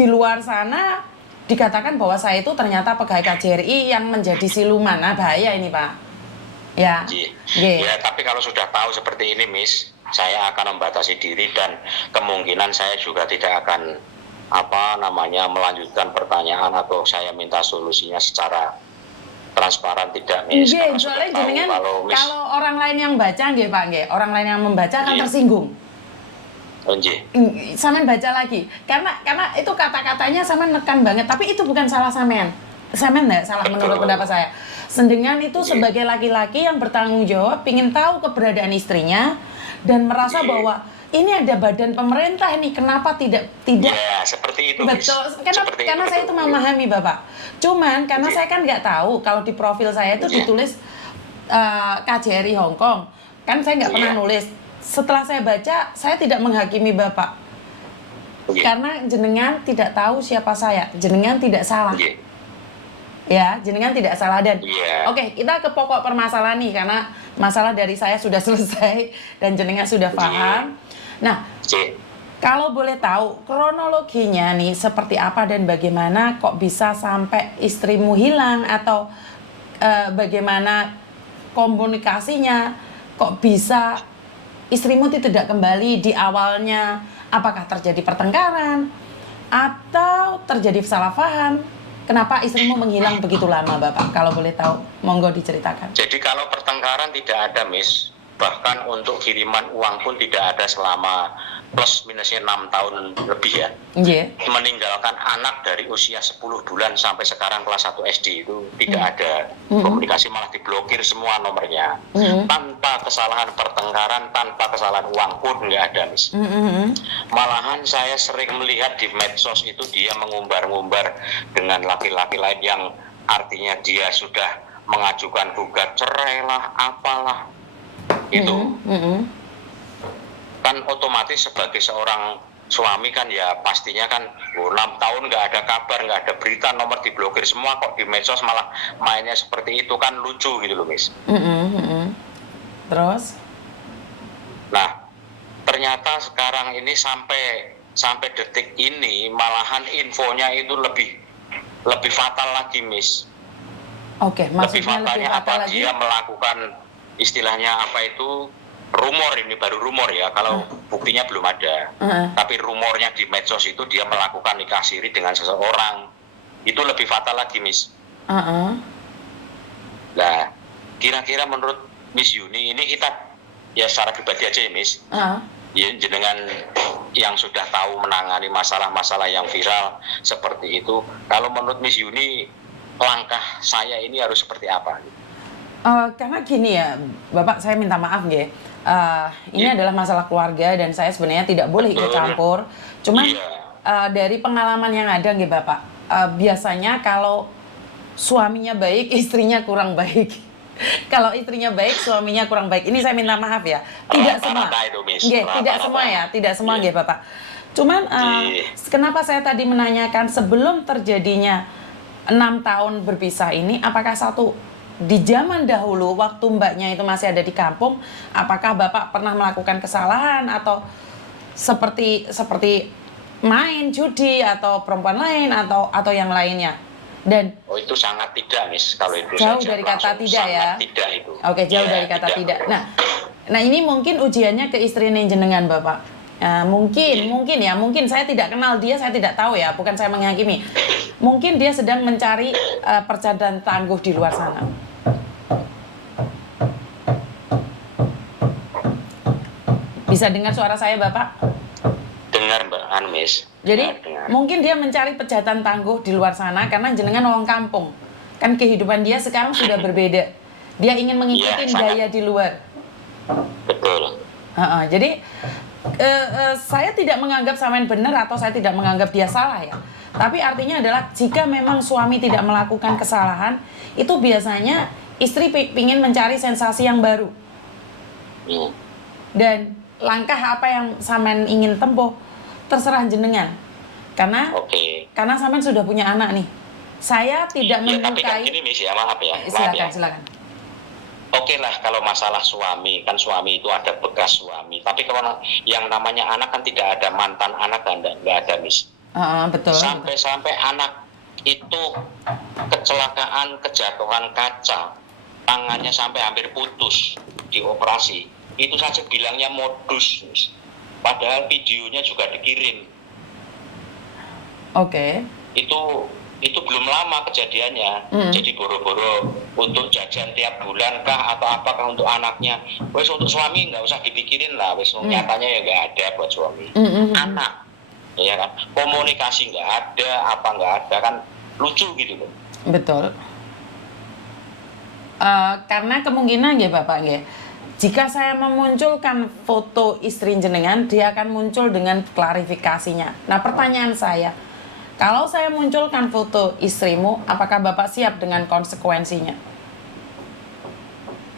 di luar sana dikatakan bahwa saya itu ternyata pegawai KJRI yang menjadi siluman. Nah, bahaya ini, Pak. Ya. Ya, tapi kalau sudah tahu seperti ini, Miss, saya akan membatasi diri dan kemungkinan saya juga tidak akan melanjutkan pertanyaan atau saya minta solusinya secara transparan, tidak, Miss. Nggih, soalnya jenengan kalau orang lain yang baca nggih, Pak, nggih. Orang lain yang membaca kan tersinggung. Sampean baca lagi. Karena itu kata-katanya sampean nekan banget, tapi itu bukan salah sampean. Sampean enggak salah menurut pendapat saya. Sendengan itu sebagai laki-laki yang bertanggung jawab, ingin tahu keberadaan istrinya dan merasa bahwa ini ada badan pemerintah ini, kenapa tidak ya, seperti itu. Betul, karena saya itu memahami Bapak. Cuman karena saya kan nggak tahu kalau di profil saya itu ditulis KJRI Hong Kong, kan saya nggak pernah nulis. Setelah saya baca, saya tidak menghakimi Bapak, karena jenengan tidak tahu siapa saya, jenengan tidak salah. Ya, jenengan tidak salah dan oke, kita ke pokok permasalahan nih, karena masalah dari saya sudah selesai dan jenengan sudah paham. Nah, kalau boleh tahu kronologinya nih seperti apa dan bagaimana kok bisa sampai istrimu hilang, atau bagaimana komunikasinya kok bisa istrimu tidak kembali di awalnya? Apakah terjadi pertengkaran atau terjadi salah paham? Kenapa istrimu menghilang begitu lama, Bapak? Kalau boleh tahu, monggo diceritakan. Jadi kalau pertengkaran tidak ada, Miss. Bahkan untuk kiriman uang pun tidak ada selama plus minusnya 6 tahun lebih ya. Meninggalkan anak dari usia 10 bulan sampai sekarang kelas 1 SD itu tidak ada komunikasi, malah diblokir semua nomornya. Tanpa kesalahan pertengkaran, tanpa kesalahan uang pun nggak ada, Miss. Malahan saya sering melihat di medsos itu dia mengumbar-ngumbar dengan laki-laki lain yang artinya dia sudah mengajukan gugat cerai lah, apalah. Itu kan otomatis sebagai seorang suami kan ya pastinya kan 6 tahun nggak ada kabar, nggak ada berita, nomor diblokir semua, kok di medsos malah mainnya seperti itu, kan lucu gitu loh, Miss. Terus? Nah, ternyata sekarang ini sampai detik ini malahan infonya itu lebih fatal lagi, Miss. Oke, maksudnya lebih fatalnya lagi? Dia melakukan istilahnya rumor, ini baru rumor ya, kalau buktinya belum ada. Tapi rumornya di medsos itu dia melakukan nikah siri dengan seseorang. Itu lebih fatal lagi, Miss. Nah, kira-kira menurut Miss Yuni, ini kita ya secara pribadi aja ya, Miss. Ya, jenengan yang sudah tahu menangani masalah-masalah yang viral seperti itu, kalau menurut Miss Yuni, langkah saya ini harus seperti apa? Karena gini ya, Bapak, saya minta maaf ya. Ini adalah masalah keluarga dan saya sebenarnya tidak boleh ikut campur. Cuman dari pengalaman yang ada nggih, Bapak, biasanya kalau suaminya baik, istrinya kurang baik. Kalau istrinya baik, suaminya kurang baik. Ini saya minta maaf ya. Tidak semua. Tidak semua ya, tidak semua nggih, Bapak. Cuman kenapa saya tadi menanyakan sebelum terjadinya 6 tahun berpisah ini, apakah di zaman dahulu waktu mbaknya itu masih ada di kampung, apakah Bapak pernah melakukan kesalahan atau seperti main judi atau perempuan lain atau yang lainnya? Dan itu sangat tidak, Miss, kalau itu jauh dari kata tidak ya. Tidak itu. Oke, jauh dari kata tidak. Nah ini mungkin ujiannya ke istrinya jenengan, Bapak. Mungkin saya tidak kenal dia, saya tidak tahu ya, bukan saya menghakimi. Mungkin dia sedang mencari perjalanan tangguh di luar sana. Bisa dengar suara saya, Bapak? Dengar, Mbak Miss. Jadi mungkin dia mencari pejatan tangguh di luar sana karena jenengan orang kampung. Kan kehidupan dia sekarang sudah berbeda. Dia ingin mengikuti gaya di luar. Betul. Jadi saya tidak menganggap sampean benar atau saya tidak menganggap dia salah ya. Tapi artinya adalah jika memang suami tidak melakukan kesalahan, itu biasanya istri ingin mencari sensasi yang baru. Dan langkah apa yang sampean ingin tempuh terserah jenengan. Karena sampean sudah punya anak nih. Saya tidak menyukai. Tapi kan gini, Miss, ya, maaf ya. Silakan. Oke lah, kalau masalah suami, kan suami itu ada bekas suami. Tapi kalau yang namanya anak kan tidak ada mantan anak, kan nggak ada, Miss. Betul. Sampai-sampai anak itu kecelakaan, kejatuhan kaca, tangannya sampai hampir putus dioperasi. Itu saja bilangnya modus, padahal videonya juga dikirim. Oke. Itu belum lama kejadiannya. Jadi boro-boro untuk jajan tiap bulan kah atau apakah untuk anaknya. Wes untuk suami nggak usah dipikirin lah, wes nyatanya ya nggak ada buat suami. Anak, ya kan, komunikasi nggak ada, apa nggak ada, kan lucu gitu loh. Betul. Karena kemungkinan ya Bapak ya, jika saya memunculkan foto istri jenengan, dia akan muncul dengan klarifikasinya. Nah, pertanyaan saya, kalau saya munculkan foto istrimu, apakah Bapak siap dengan konsekuensinya?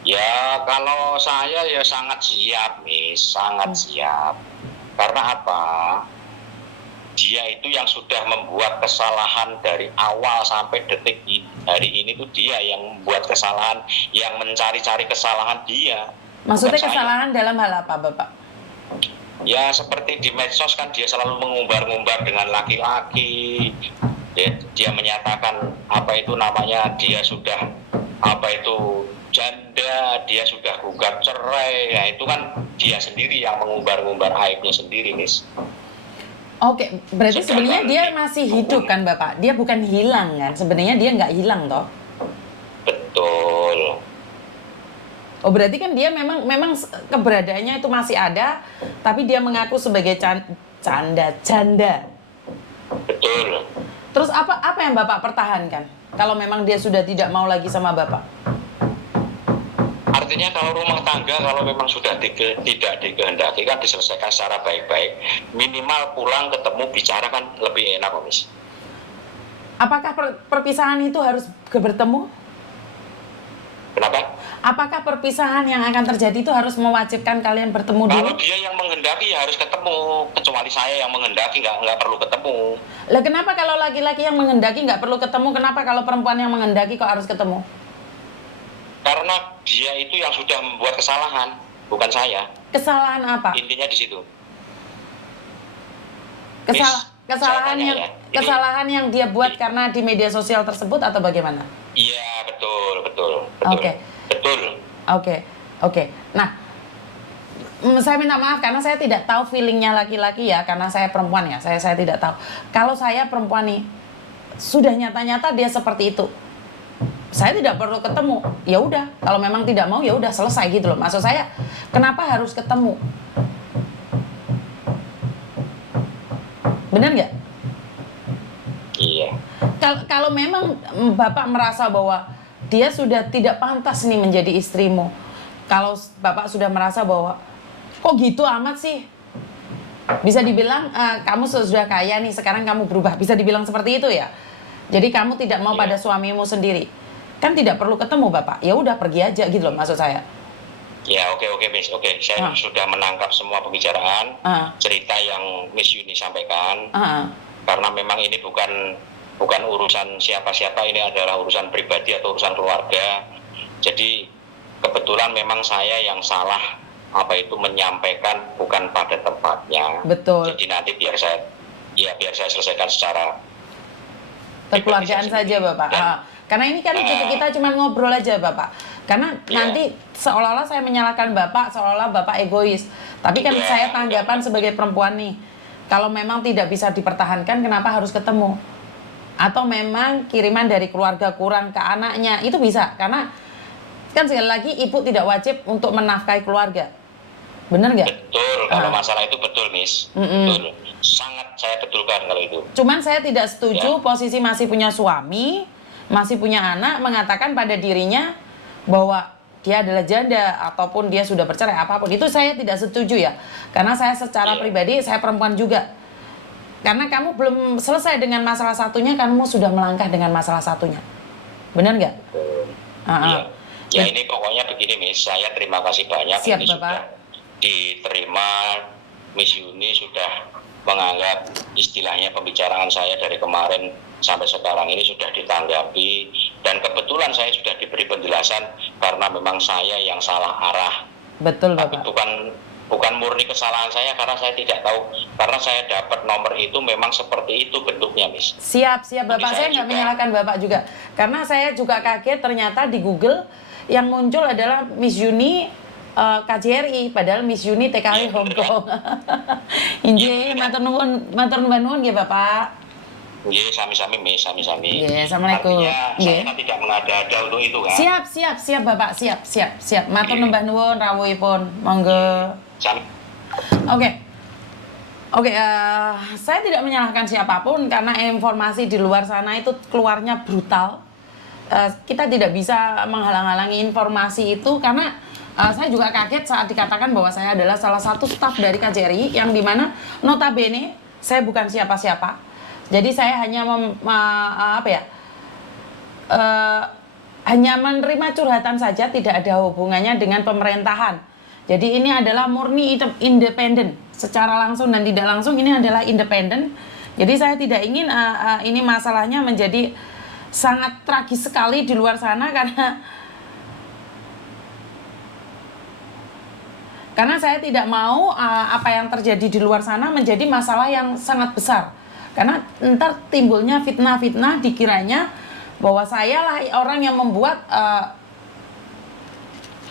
Ya, kalau saya ya sangat siap, Miss, sangat siap. Karena apa? Dia itu yang sudah membuat kesalahan dari awal sampai detik hari ini, tuh dia yang membuat kesalahan, yang mencari-cari kesalahan dia. Maksudnya kesalahan dalam hal apa, Bapak? Ya seperti di medsos kan dia selalu mengumbar-ngumbar dengan laki-laki. Dia menyatakan apa itu namanya, dia sudah apa itu janda, dia sudah gugat cerai. Ya itu kan dia sendiri yang mengumbar-ngumbar aibnya sendiri, Miss. Oke, berarti sebenarnya dia masih hidup kan Bapak? Dia bukan hilang kan? Sebenarnya dia nggak hilang toh? Betul. Oh berarti kan dia memang keberadaannya itu masih ada, tapi dia mengaku sebagai janda. Betul. Terus apa yang Bapak pertahankan? Kalau memang dia sudah tidak mau lagi sama Bapak? Artinya kalau rumah tangga kalau memang sudah tidak dikehendaki kan diselesaikan secara baik-baik, minimal pulang ketemu bicara kan lebih enak, Miss. Apakah perpisahan itu harus bertemu? Kenapa? Apakah perpisahan yang akan terjadi itu harus mewajibkan kalian bertemu dulu? Kalau dia yang menghendaki ya harus ketemu, kecuali saya yang menghendaki nggak perlu ketemu. Lah kenapa kalau laki-laki yang menghendaki nggak perlu ketemu, kenapa kalau perempuan yang menghendaki kok harus ketemu? Karena dia itu yang sudah membuat kesalahan, bukan saya. Kesalahan apa? Intinya di situ. Kesalahan yang dia buat karena di media sosial tersebut atau bagaimana? Iya, betul. Oke. Betul. Oke. Nah, saya minta maaf karena saya tidak tahu feelingnya laki-laki ya, karena saya perempuan ya, saya tidak tahu. Kalau saya perempuan nih, sudah nyata-nyata dia seperti itu, saya tidak perlu ketemu. Ya udah, kalau memang tidak mau ya udah selesai gitu loh. Maksud saya, kenapa harus ketemu? Benar nggak? Iya. Kalau memang Bapak merasa bahwa dia sudah tidak pantas nih menjadi istrimu, kalau Bapak sudah merasa bahwa kok gitu amat sih, bisa dibilang kamu sudah kaya nih, sekarang kamu berubah, bisa dibilang seperti itu ya. Jadi kamu tidak mau pada suamimu sendiri, kan tidak perlu ketemu Bapak. Ya udah pergi aja gitu loh maksud saya. Ya oke Miss, saya sudah menangkap semua pembicaraan, cerita yang Miss Yuni sampaikan. Karena memang ini bukan urusan siapa-siapa, ini adalah urusan pribadi atau urusan keluarga. Jadi kebetulan memang saya yang salah menyampaikan bukan pada tempatnya. Betul. Jadi nanti biar saya selesaikan secara kekeluargaan saja Bapak. Karena ini kan kita cuma ngobrol aja Bapak. Karena nanti seolah-olah saya menyalahkan Bapak, seolah-olah Bapak egois. Tapi kan saya tanggapan sebagai perempuan nih, kalau memang tidak bisa dipertahankan, kenapa harus ketemu? Atau memang kiriman dari keluarga kurang ke anaknya, itu bisa. Karena kan sekali lagi ibu tidak wajib untuk menafkahi keluarga. Benar nggak? Betul, kalau masalah itu betul, Miss. Betul. Sangat saya betulkan kalau itu. Cuman saya tidak setuju posisi masih punya suami, masih punya anak, mengatakan pada dirinya bahwa dia adalah janda ataupun dia sudah bercerai, apapun. Itu saya tidak setuju ya. Karena saya secara pribadi, saya perempuan juga. Karena kamu belum selesai dengan masalah satunya, kamu sudah melangkah dengan masalah satunya. Benar nggak? Ya ini pokoknya begini, Miss. Saya terima kasih banyak. Siap, ini Bapak. sudah diterima. Miss Yuni sudah menganggap istilahnya pembicaraan saya dari kemarin sampai sekarang ini sudah ditanggapi, dan kebetulan saya sudah diberi penjelasan karena memang saya yang salah arah. Betul, Tapi Bapak. bukan murni kesalahan saya karena saya tidak tahu, karena saya dapat nomor itu memang seperti itu bentuknya, Miss. Siap Bapak, saya nggak menyalahkan Bapak juga, karena saya juga kaget ternyata di Google yang muncul adalah Miss Yuni KJRI, padahal Miss Yuni TKI Hong Kong. Injih, matur nuwun nggih Bapak. Iya, sami-sami Miss, sami-sami. Iya, assalamualaikum. Artinya saya kan tidak mengada-ada untuk itu kan. Siap Bapak, siap. Matur nuwun rawuhipun, monggo. Oke, saya tidak menyalahkan siapapun karena informasi di luar sana itu keluarnya brutal. Kita tidak bisa menghalang-halangi informasi itu karena saya juga kaget saat dikatakan bahwa saya adalah salah satu staf dari KJRI yang dimana notabene saya bukan siapa-siapa. Jadi saya hanya hanya menerima curhatan saja, tidak ada hubungannya dengan pemerintahan. Jadi ini adalah murni independen, secara langsung dan tidak langsung ini adalah independen. Jadi saya tidak ingin ini masalahnya menjadi sangat tragis sekali di luar sana karena saya tidak mau apa yang terjadi di luar sana menjadi masalah yang sangat besar. Karena ntar timbulnya fitnah-fitnah dikiranya bahwa saya lah orang yang membuat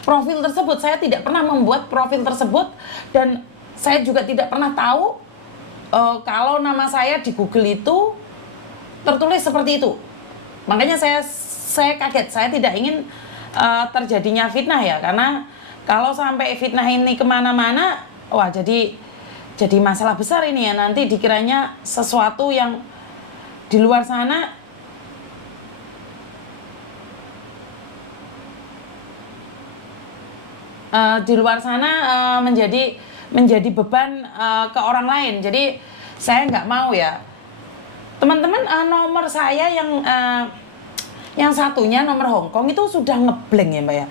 profil tersebut. Saya tidak pernah membuat profil tersebut dan saya juga tidak pernah tahu kalau nama saya di Google itu tertulis seperti itu. Makanya saya kaget, saya tidak ingin terjadinya fitnah ya, karena kalau sampai fitnah ini kemana-mana, wah jadi masalah besar ini ya, nanti dikiranya sesuatu yang di luar sana menjadi beban ke orang lain. Jadi saya nggak mau ya, teman-teman. Nomor saya yang satunya nomor Hong Kong itu sudah ngeblank ya Mbak ya.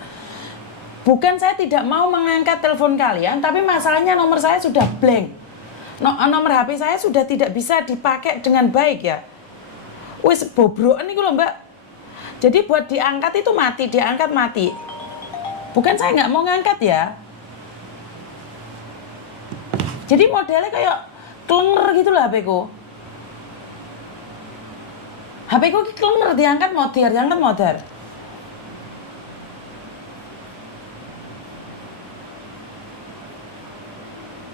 Bukan saya tidak mau mengangkat telepon kalian, tapi masalahnya nomor saya sudah blank. Nomor HP saya sudah tidak bisa dipakai dengan baik ya. Wis bobrokan niku lho Mbak. Jadi buat diangkat itu mati, diangkat mati. Bukan saya nggak mau ngangkat ya. Jadi modelnya kayak klenger gitu lah HP-ku. HP-ku klenger, diangkat modar.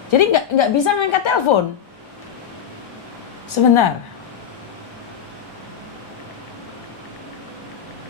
Jadi nggak bisa ngangkat telepon. Sebentar.